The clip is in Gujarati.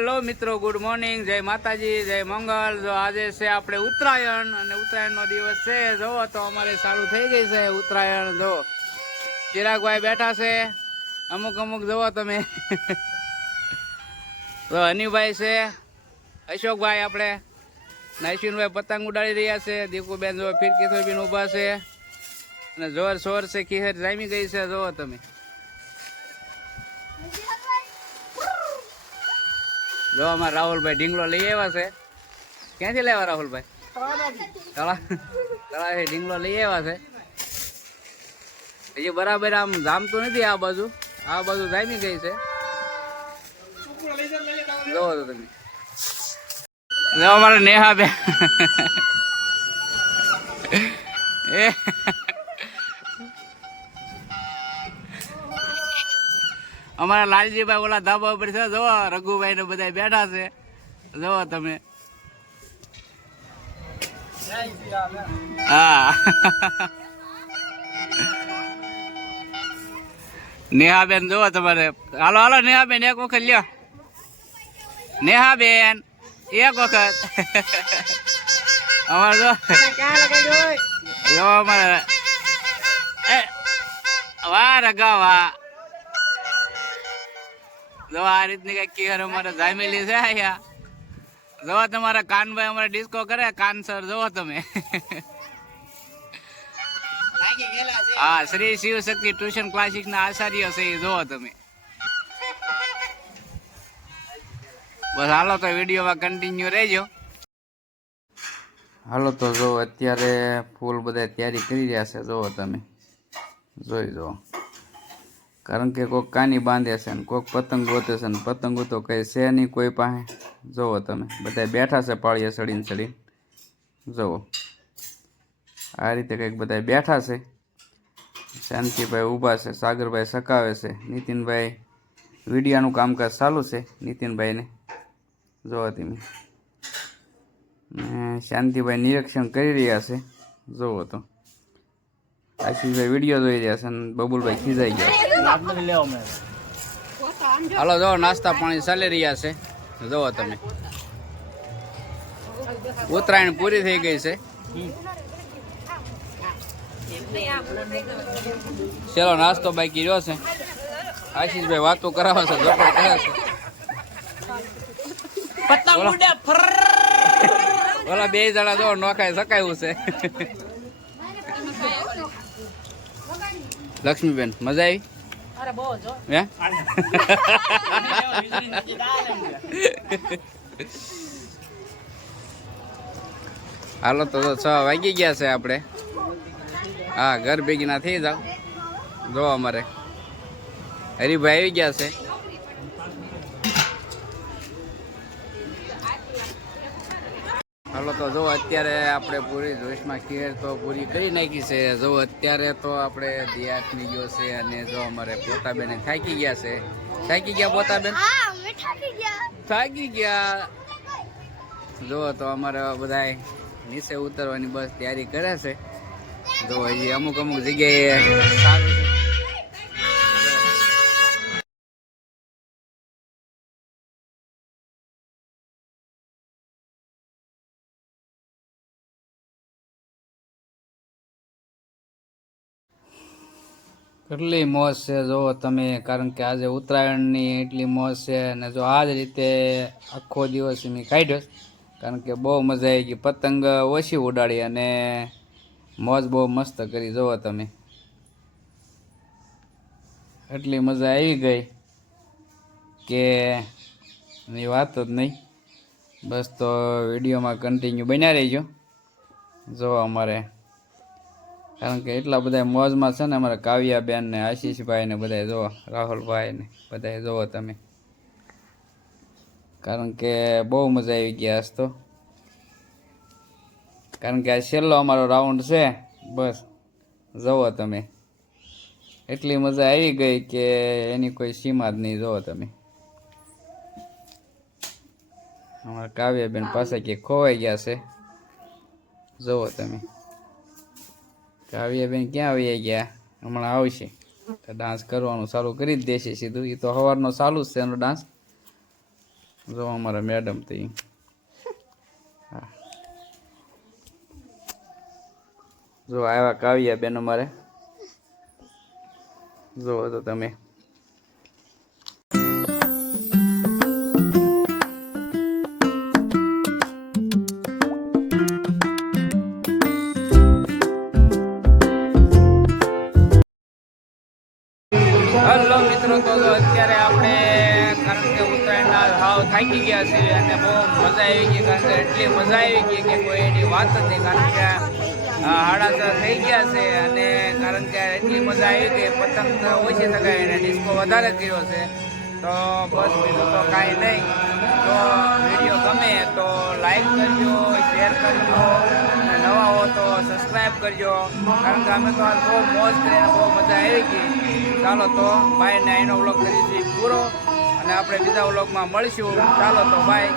હાલો મિત્રો, ગુડ મોર્નિંગ, જય માતાજી, જય મંગલ। જો આજે છે આપણે ઉત્તરાયણ અને ઉત્તરાયણનો દિવસ છે। જો તો અમારે ચાલુ થઈ ગઈ છે ઉત્તરાયણ। જો ચિરાગભાઈ બેઠા છે, અમુક અમુક જોવો તમે। તો હનીભાઈ છે, અશોકભાઈ આપણે, નાઈશીનભાઈ પતંગ ઉડાડી રહ્યા છે, દીકુબેન જો ફિરકી થોબીને ઊભા છે અને જોર શોર છે, ખીહેર જામી ગઈ છે। જોવો તમે, જો અમારા રાહુલભાઈ ઢીંગલો લઈ આવ્યા છે। ક્યાંથી લેવા રાહુલભાઈ? તળાથી ઢીંગલો લઈ આવ્યા છે। હજી બરાબર આમ જામતું નથી, આ બાજુ જામી ગઈ છે। જોવો તો તમે, જો અમારે નેહા બે એ અમારા લાલજીભાઈ ઓલા ધાબા ઉપર છે, જોવો રઘુભાઈ ને બધા બેઠા છે। જોવો તમે, હા નેહાબેન જોવો તમારે, હાલો હાલો નેહાબેન એક વખત લ્યો, નેહાબેન એક વખત અમારે જો અમારે વાહ રગા વાહ, જો આ રીતની કઈ કેર અમારે જામેલી છે અહીંયા। જો તમારા કાનભાઈ અમારે ડિસ્કો કરે, કાન સર જોવો તમે। હા, શ્રી શિવ શક્તિ ટ્યુશન ક્લાસિક ના આચાર્ય છે, એ જોવો તમે। બસ હાલો તો વિડીયોમાં કન્ટિન્યુ રહેજો। હાલો તો જો અત્યારે ફૂલ બધા તૈયારી કરી રહ્યા છે, જોવો તમે, જોઈ જુઓ। કારણ કે કોઈક કાની બાંધે છે ને કોઈક પતંગ ગોતે છે ને પતંગો તો કઈ છે નહીં કોઈ પાસે। જુઓ તમે, બધા બેઠા છે પાળીએ ચડીને જુઓ આ રીતે કંઈક બધા બેઠા છે। શાંતિભાઈ ઊભા છે, સાગરભાઈ સકાવે છે, નીતિનભાઈ વિડિયાનું કામકાજ ચાલુ છે નીતિનભાઈને, જુઓ તમે। શાંતિભાઈ નિરીક્ષણ કરી રહ્યા છે, જુઓ તો આશીષભાઈ વિડીયો જોઈ રહ્યા છે અને બબુલભાઈ ખીજાઈ ગયા। હાલો જો નાસ્તા પાણી ચાલી રહ્યા છે, જુઓ તમે, ઉત્તરાયણ પૂરી થઈ ગઈ છે। ચલો નાસ્તો બાકી રહ્યો છે, આશીષભાઈ વાતો કરાવે છે, ગપ્પા કરે છે। ઓલા બે જણા જો નોખાય સકાયું છે। લક્ષ્મીબેન મજા આવી? હે હાલો તો 6 વાગી ગયા છે આપણે। હા, ઘર ભેગી ના થઈ જાવ। જો અમારે હરિભાઈ આવી ગયા છે। હાલો તો જો અત્યારે આપણે પૂરી જોશમાં ખીર તો પૂરી કરી નાખી છે। જો અત્યારે તો આપણે દિયાતની ગયો છે અને જો અમારે પોતાબેન થાકી ગયા છે। થાકી ગયા પોતાબેન? થાકી ગયા। જો તો અમારે બધા નીચે ઉતરવાની બસ તૈયારી કરે છે। જો હજી અમુક જગ્યાએ સારું છે। કેટલી મોજ છે જુઓ તમે, કારણ કે આજે ઉત્તરાયણની એટલી મોજ છે અને જો આ જ રીતે આખો દિવસ મેં કાઢ્યો, કારણ કે બહુ મજા આવી ગઈ। પતંગ ઓછી ઉડાડી અને મોજ બહુ મસ્ત કરી। જુઓ તમે, એટલી મજા આવી ગઈ કે એની વાત જ નહીં। બસ તો વિડીયોમાં કન્ટિન્યુ બન્યા રહીજો। જો અમારે કારણ કે એટલા બધા મોજમાં છે ને અમારે કાવ્યાબેન ને આશીષભાઈ ને બધા જો રાહુલભાઈ ને બધા જોવો તમે, કારણ કે બહુ મજા આવી ગયા આજ તો। કારણ કે આ છેલ્લો અમારો રાઉન્ડ છે। બસ જોવો તમે, એટલી મજા આવી ગઈ કે એની કોઈ સીમા જ નહીં। જોવો તમે, અમારા કાવ્યાબેન પાસે કે ખોવાઈ ગયા છે। જોવો તમે, કાવ્યાબેન ક્યાં આવી ગયા? હમણાં આવશે તો ડાન્સ કરવાનું ચાલુ કરી જ દેશે સીધું। એ તો સવારનો ચાલુ જ છે એનો ડાન્સ। જો અમારા મેડમ થી હા જો આવ્યા કાવ્યા બેન અમારે જો તો તમે હલો મિત્રો તો અત્યારે આપણે કારણ કે ઉત્તરાયણના ભાવ થાકી ગયા છે અને બહુ મજા આવી ગઈ કારણ કે એટલી મજા આવી ગઈ કે કોઈ એની વાત જ નહીં કારણ કે 6:30 થઈ ગયા છે અને કારણ કે એટલી મજા આવી કે પતંગ ઓછી શકાય અને ડિસ્કો વધારે કર્યો છે તો બસ બીજું તો કાંઈ નહીં તો વિડીયો ગમે તો લાઈક કરજો શેર કરજો અને નવા હો તો સબસ્ક્રાઈબ કરજો કારણ કે અમે તો આ બહુ મોજ કરીને બહુ મજા આવી ગઈ ચાલો તો બાય ને એનો વ્લોગ કરીશું પૂરો અને આપણે બીજા વ્લોગમાં મળીશું ચાલો તો બાય